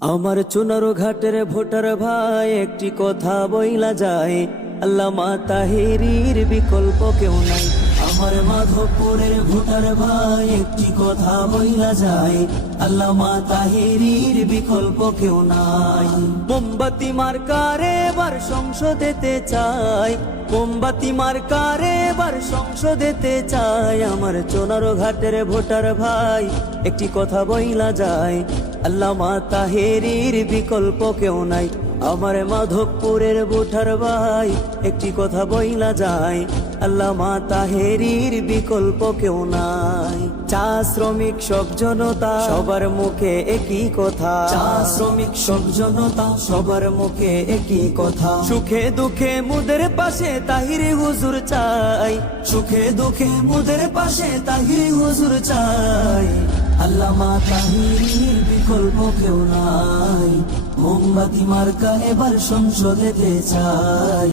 আমার চুনারো ঘাটের ভোটার ভাই একটি কথা বইলা যায়, আল্লামা তাহেরীর বিকল্প কেউ নাই। আমার মাধবপুরের ভোটার ভাই একটি কথা বইলা যায়, আল্লামা তাহেরীর বিকল্প কেউ নাই। মোমবাতি মার্কারে এবার সংসদেতে চাই, মোমবাতি মার্কারে এবার সংসদেতে চাই। আমার চুনারো ঘাটের ভোটার ভাই একটি কথা বইলা যায়, আল্লামা তাহেরীর বিকল্প কেউ নাই। আমার মাধবপুরের ভোটার ভাই একটি কথা বইলা যায়, আল্লামা তাহেরীর বিকল্প কেউ নাই। চা শ্রমিক সব জনতা সবার মুখে একই কথা, চা শ্রমিক সব জনতা সবার মুখে একই কথা। সুখে দুঃখে মুদের পাশে তাহিরি হুজুর চাই, সুখে দুঃখে মুদের পাশে তাহিরি হুজুর চাই। আল্লামা তাহেরীর বিকল্প কেউ নাই, মোমবাতি মার্কা এবার সংসদেতে চাই।